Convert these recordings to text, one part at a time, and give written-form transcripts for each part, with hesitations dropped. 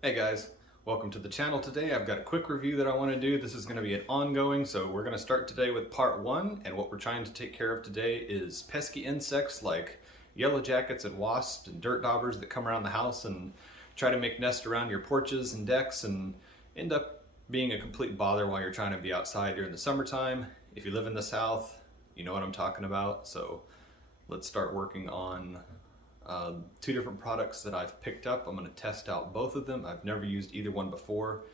Hey guys, welcome to the channel. Today I've got a quick review that I want to do. This is going to be an ongoing, so we're going to start today with part 1, and what we're trying to take care of today is pesky insects like yellow jackets and wasps and dirt daubers that come around the house and try to make nests around your porches and decks and end up being a complete bother while you're trying to be outside during the summertime. If you live in the South, you know what I'm talking about, so let's start working on two different products that I've picked up. I'm going to test out both of them. I've never used either one before,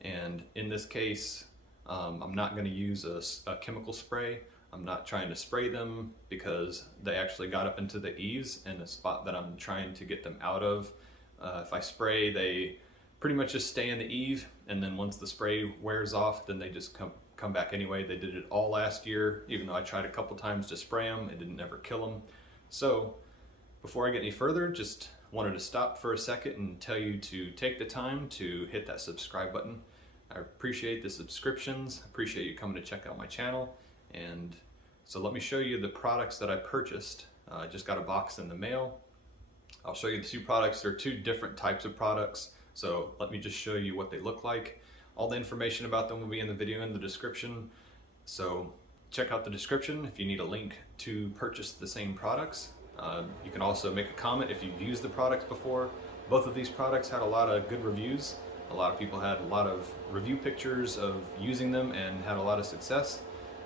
and in this case I'm not going to use a chemical spray. I'm not trying to spray them because they actually got up into the eaves in a spot that I'm trying to get them out of. If I spray, they pretty much just stay in the eave, and then once the spray wears off, then they just come back anyway. They did it all last year, even though I tried a couple times to spray them. It didn't ever kill them. So before I get any further, just wanted to stop for a second and tell you to take the time to hit that subscribe button. I appreciate the subscriptions, appreciate you coming to check out my channel, and so let me show you the products that I purchased. I just got a box in the mail. I'll show you the two products. They're two different types of products, so let me just show you what they look like. All the information about them will be in the video in the description, so check out the description if you need a link to purchase the same products. You can also make a comment if you've used the products before. Both of these products had a lot of good reviews. A lot of people had a lot of review pictures of using them and had a lot of success.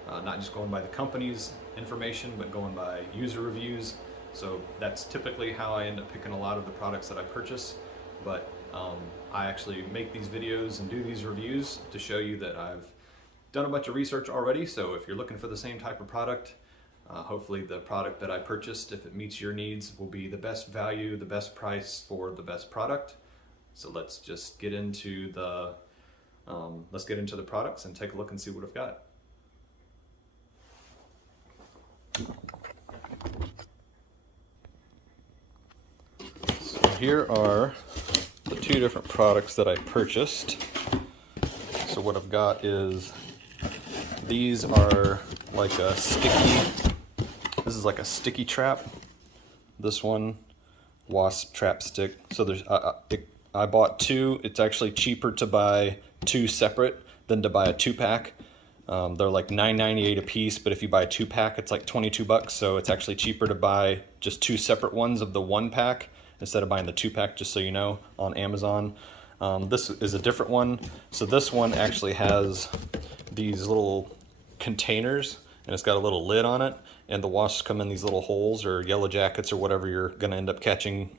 Not just going by the company's information, but going by user reviews. So that's typically how I end up picking a lot of the products that I purchase. But I actually make these videos and do these reviews to show you that I've done a bunch of research already. So if you're looking for the same type of product, hopefully the product that I purchased, if it meets your needs, will be the best value, the best price for the best product. So let's just get into the products and take a look and see what I've got. So here are the two different products that I purchased. So what I've got is, these are like a this is like a sticky trap. This one, Wasp Trapstik. So there's I bought two. It's actually cheaper to buy two separate than to buy a 2-pack. They're like $9.98 a piece, but if you buy a 2-pack, it's like 22 bucks. So it's actually cheaper to buy just two separate ones of the 1-pack instead of buying the 2-pack, just so you know, on Amazon. This is a different one. So this one actually has these little containers, and it's got a little lid on it, and the wasps come in these little holes, or yellow jackets, or whatever you're going to end up catching.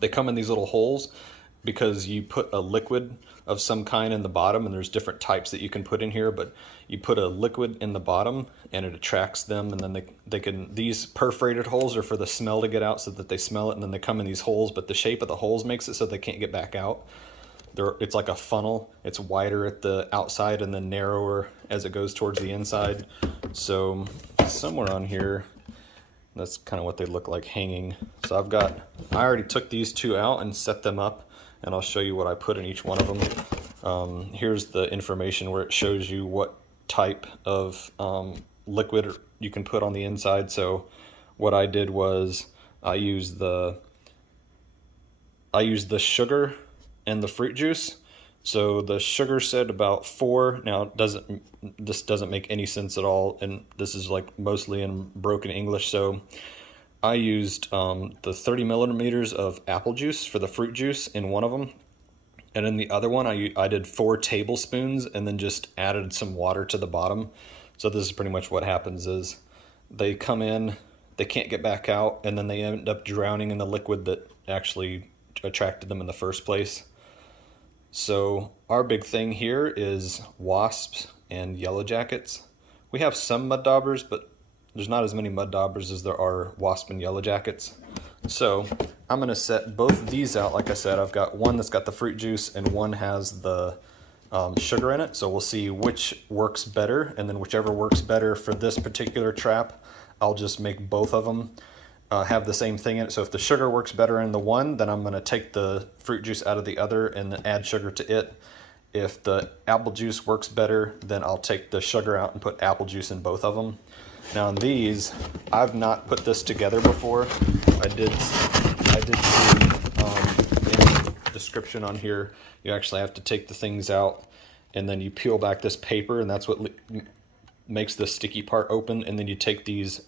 They come in these little holes because you put a liquid of some kind in the bottom, and there's different types that you can put in here, but you put a liquid in the bottom and it attracts them, and then they can, these perforated holes are for the smell to get out so that they smell it, and then they come in these holes, but the shape of the holes makes it so they can't get back out. It's like a funnel. It's wider at the outside and then narrower as it goes towards the inside. So somewhere on here, that's kind of what they look like hanging. So I already took these two out and set them up, and I'll show you what I put in each one of them. Here's the information where it shows you what type of liquid you can put on the inside. So what I did was I used the sugar and the fruit juice. So the sugar said about 4. Now this doesn't make any sense at all, and this is like mostly in broken English. So I used the 30 milliliters of apple juice for the fruit juice in one of them, and in the other one I did 4 tablespoons and then just added some water to the bottom. So this is pretty much what happens is they come in, they can't get back out, and then they end up drowning in the liquid that actually attracted them in the first place. So our big thing here is wasps and yellow jackets. We have some mud daubers, but there's not as many mud daubers as there are wasp and yellow jackets. So I'm going to set both of these out. Like I said, I've got one that's got the fruit juice and one has the sugar in it. So we'll see which works better, and then whichever works better for this particular trap, I'll just make both of them have the same thing in it. So if the sugar works better in the one, then I'm going to take the fruit juice out of the other and then add sugar to it. If the apple juice works better, then I'll take the sugar out and put apple juice in both of them. Now in these, I've not put this together before. I did see in the description on here, you actually have to take the things out and then you peel back this paper, and that's what makes the sticky part open. And then you take these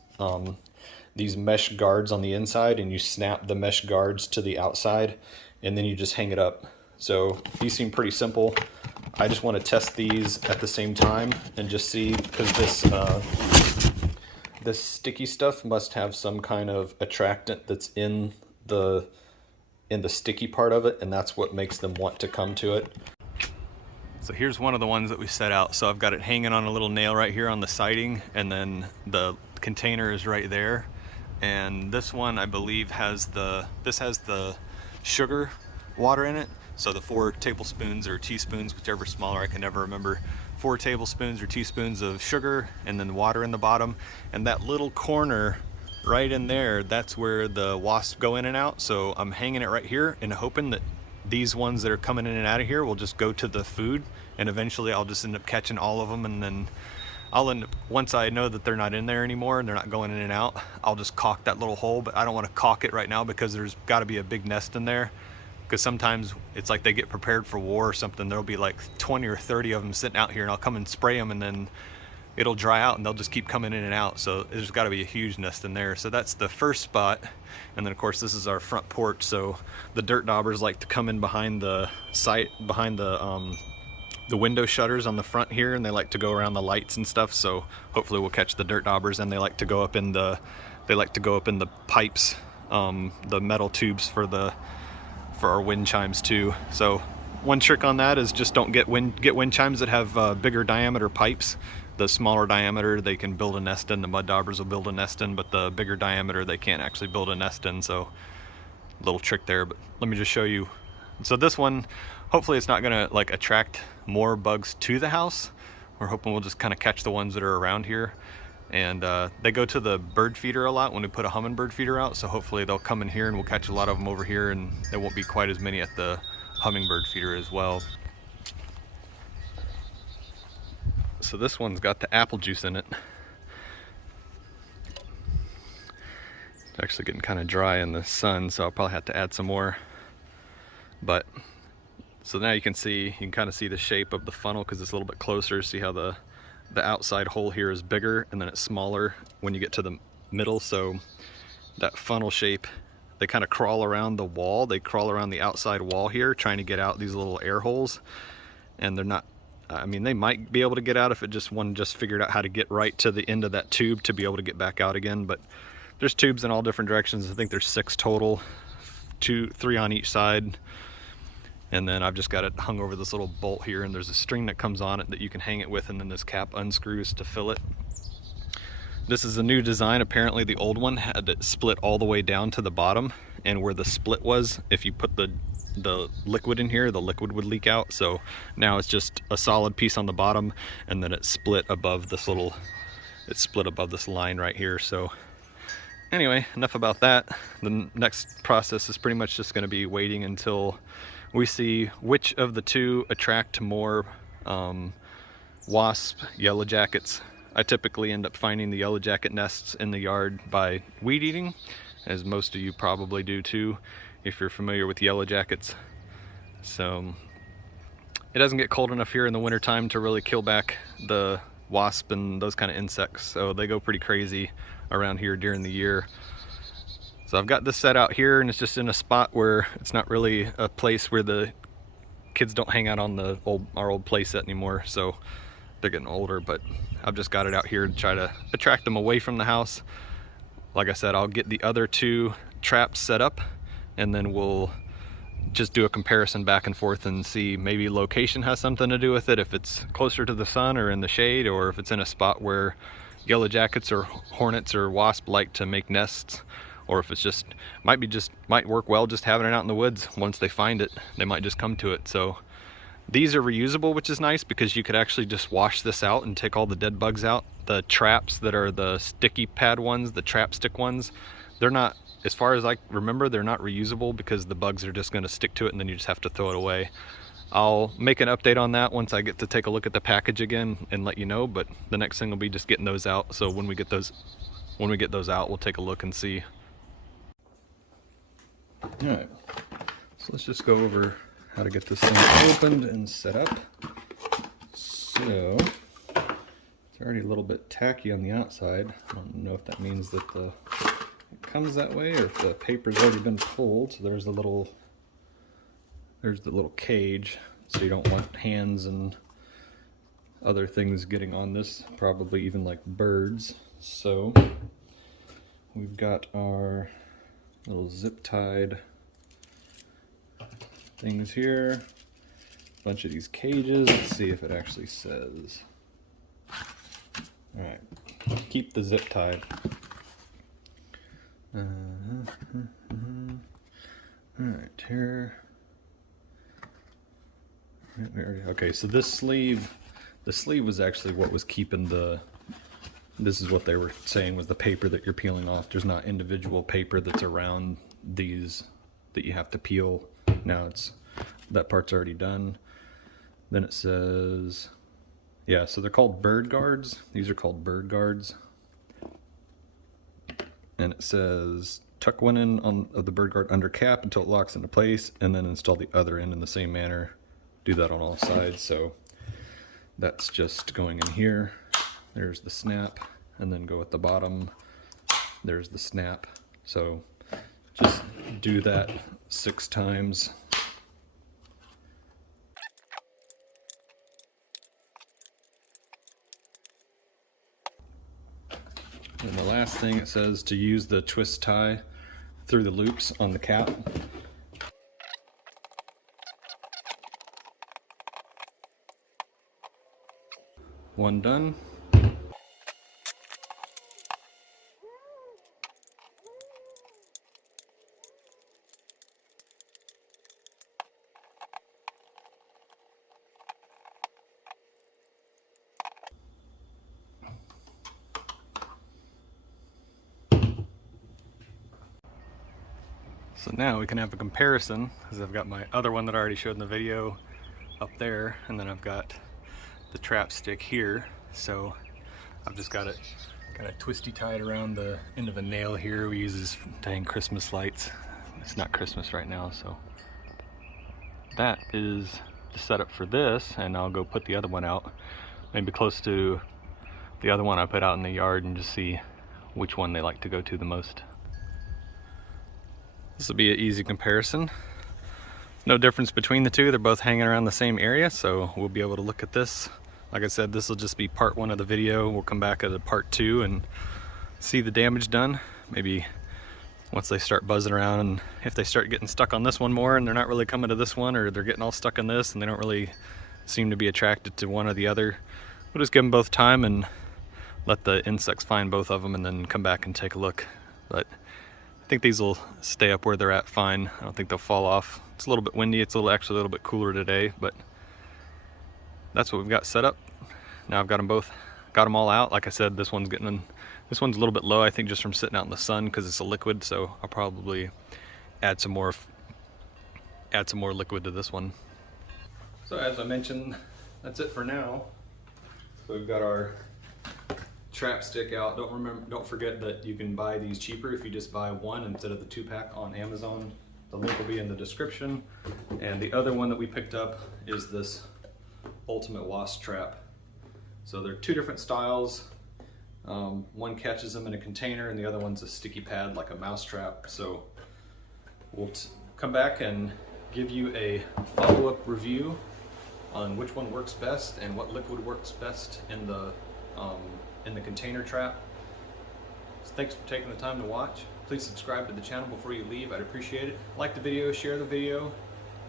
mesh guards on the inside and you snap the mesh guards to the outside, and then you just hang it up. So these seem pretty simple. I just want to test these at the same time and just see, because this sticky stuff must have some kind of attractant that's in the sticky part of it, and that's what makes them want to come to it. So here's one of the ones that we set out. So I've got it hanging on a little nail right here on the siding, and then the container is right there. And this one, I believe, has the sugar water in it. So the 4 tablespoons or teaspoons, whichever smaller, I can never remember, 4 tablespoons or teaspoons of sugar, and then water in the bottom. And that little corner right in there, that's where the wasps go in and out. So I'm hanging it right here and hoping that these ones that are coming in and out of here will just go to the food, and eventually I'll just end up catching all of them. And then I'll end up, once I know that they're not in there anymore and they're not going in and out, I'll just caulk that little hole. But I don't want to caulk it right now because there's got to be a big nest in there. Because sometimes it's like they get prepared for war or something. There'll be like 20 or 30 of them sitting out here, and I'll come and spray them, and then it'll dry out and they'll just keep coming in and out. So there's got to be a huge nest in there. So that's the first spot. And then of course this is our front porch. So the dirt daubers like to come in behind the window shutters on the front here, and they like to go around the lights and stuff. So hopefully we'll catch the dirt daubers. And they like to go up in the pipes, the metal tubes for our wind chimes too. So one trick on that is just don't get wind chimes that have bigger diameter pipes. The smaller diameter they can build a nest in, the mud daubers will build a nest in, but the bigger diameter they can't actually build a nest in. So little trick there, but let me just show you. So this one, hopefully it's not gonna like attract more bugs to the house. We're hoping we'll just kind of catch the ones that are around here. And they go to the bird feeder a lot when we put a hummingbird feeder out, so hopefully they'll come in here and we'll catch a lot of them over here, and there won't be quite as many at the hummingbird feeder as well. So this one's got the apple juice in it. It's actually getting kind of dry in the sun, so I'll probably have to add some more. But so now you can kind of see the shape of the funnel because it's a little bit closer. See how the outside hole here is bigger, and then it's smaller when you get to the middle. So that funnel shape, they kind of crawl around the wall. They crawl around the outside wall here trying to get out these little air holes, and they're not, I mean, they might be able to get out if one just figured out how to get right to the end of that tube to be able to get back out again. But there's tubes in all different directions. I think there's 6 total, 3 on each side. And then I've just got it hung over this little bolt here, and there's a string that comes on it that you can hang it with, and then this cap unscrews to fill it. This is a new design. Apparently the old one had it split all the way down to the bottom, and where the split was, if you put the liquid in here, the liquid would leak out. So now it's just a solid piece on the bottom, and then it's split above this line right here. So anyway, enough about that. The next process is pretty much just going to be waiting until we see which of the two attract more wasp yellow jackets. I typically end up finding the yellow jacket nests in the yard by weed eating, as most of you probably do too if you're familiar with yellow jackets. So it doesn't get cold enough here in the winter time to really kill back the wasp and those kind of insects, so they go pretty crazy around here during the year. So I've got this set out here, and it's just in a spot where it's not really a place where the kids don't hang out on our old play set anymore. So they're getting older, but I've just got it out here to try to attract them away from the house. Like I said, I'll get the other 2 traps set up, and then we'll just do a comparison back and forth and see maybe location has something to do with it, if it's closer to the sun or in the shade, or if it's in a spot where yellow jackets or hornets or wasp like to make nests, or if it's just might work well just having it out in the woods. Once they find it, they might just come to it. So these are reusable, which is nice because you could actually just wash this out and take all the dead bugs out. The traps that are the sticky pad ones, the Trapstik ones, they're not, as far as I remember, they're not reusable because the bugs are just going to stick to it and then you just have to throw it away. I'll make an update on that once I get to take a look at the package again and let you know, but the next thing will be just getting those out. So when we get those out, we'll take a look and see. All right, so let's just go over how to get this thing opened and set up. So it's already a little bit tacky on the outside. I don't know if that means that it comes that way or if the paper's already been pulled. So there's the little cage, so you don't want hands and other things getting on this, probably even like birds. So we've got our little zip tied things here, a bunch of these cages. Let's see if it actually says. All right, keep the zip tied. All right, here. Okay, so the sleeve was actually what was keeping this is what they were saying was the paper that you're peeling off. There's not individual paper that's around these that you have to peel. Now that part's already done. Then it says, yeah, so they're called bird guards. These are called bird guards. And it says, tuck one end of the bird guard under cap until it locks into place, and then install the other end in the same manner. Do that on all sides. So that's just going in here. There's the snap, and then go at the bottom. There's the snap. So just do that 6 times. And the last thing, it says to use the twist tie through the loops on the cap. One done. So now we can have a comparison, because I've got my other one that I already showed in the video up there, and then I've got the Trapstik here. So I've just got it kind of twisty tied around the end of a nail here. We use this to hang Christmas lights. It's not Christmas right now, so that is the setup for this, and I'll go put the other one out, maybe close to the other one I put out in the yard, and just see which one they like to go to the most. This will be an easy comparison. No difference between the two. They're both hanging around the same area, so we'll be able to look at this. Like I said, this will just be part 1 of the video. We'll come back at a part 2 and see the damage done. Maybe once they start buzzing around, and if they start getting stuck on this one more and they're not really coming to this one, or they're getting all stuck in this and they don't really seem to be attracted to one or the other, we'll just give them both time and let the insects find both of them and then come back and take a look. But I think these will stay up where they're at fine. I don't think they'll fall off. It's a little bit windy. It's actually a little bit cooler today, but that's what we've got set up. Now I've got them all out. Like I said, this one's a little bit low, I think, just from sitting out in the sun because it's a liquid. So I'll probably add some more liquid to this one. So as I mentioned, that's it for now. So we've got our Trapstik out. Don't forget that you can buy these cheaper if you just buy one instead of the 2-pack on Amazon. The link will be in the description. And the other one that we picked up is this Ultimate Wasp trap. So they're 2 different styles. One catches them in a container and the other one's a sticky pad like a mouse trap. So we'll come back and give you a follow-up review on which one works best and what liquid works best in the container trap. So thanks for taking the time to watch. Please subscribe to the channel before you leave. I'd appreciate it. Like the video, share the video.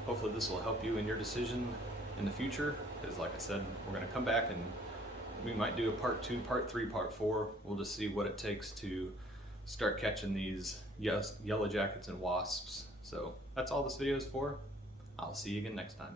Hopefully this will help you in your decision in the future, because like I said, we're going to come back and we might do a part 2, part 3, part 4. We'll just see what it takes to start catching these yellow jackets and wasps. So that's all this video is for. I'll see you again next time.